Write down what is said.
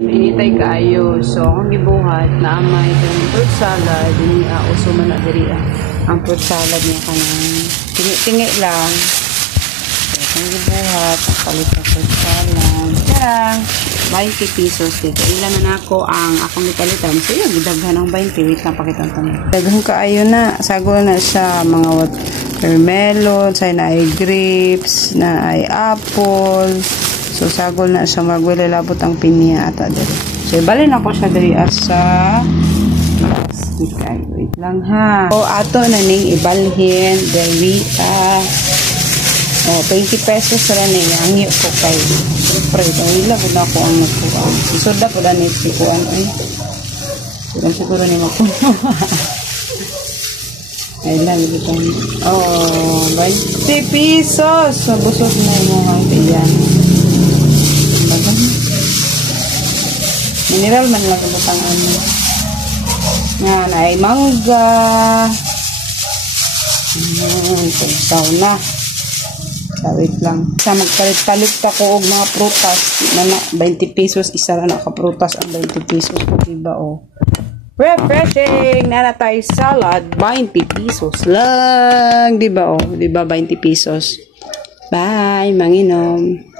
Initay kaayo. So, akong gibuhat na amay itong fruit salad. Ini uso man na diri ang fruit salad niya kanang tingi-tingi lang. So, akong gibuhat. Ang palit ng fruit salad. Karang 20 pesos dito. Ilan na ako ang akong gipalitan. So, yun, gidaghan ng 20. Wait lang, pakita ang tanong. Daghan kaayo na. Sagol na siya. Mga watermelon. Say na ay grapes. Na ay apple. So, sagol na siya magwililabot ang pinya ata dali. So, ibalin ako siya dali sa plastic. Ay, wait lang ha. So, ato na ning ibalhin dali oh, 20 pesos rin eh. Ang iyo ko kay siyempre, ilabot na ako ang nagkuhan. Isuda po na nipsikuan. Ay, siguro ni mapuno. Ay lang, ito. Oh, 20 pesos. So, busog na yung mga yan. Mineral man lang butang ano. Yan ay mangga. Sauna. Wait lang. Sa magpalit-palit ako og mga prutas na 20 pesos isa ra na ka prutas ang 20 pesos ko diba oh. Refreshing na tayo salad 20 pesos lang diba oh, diba 20 pesos. Bye, manginom.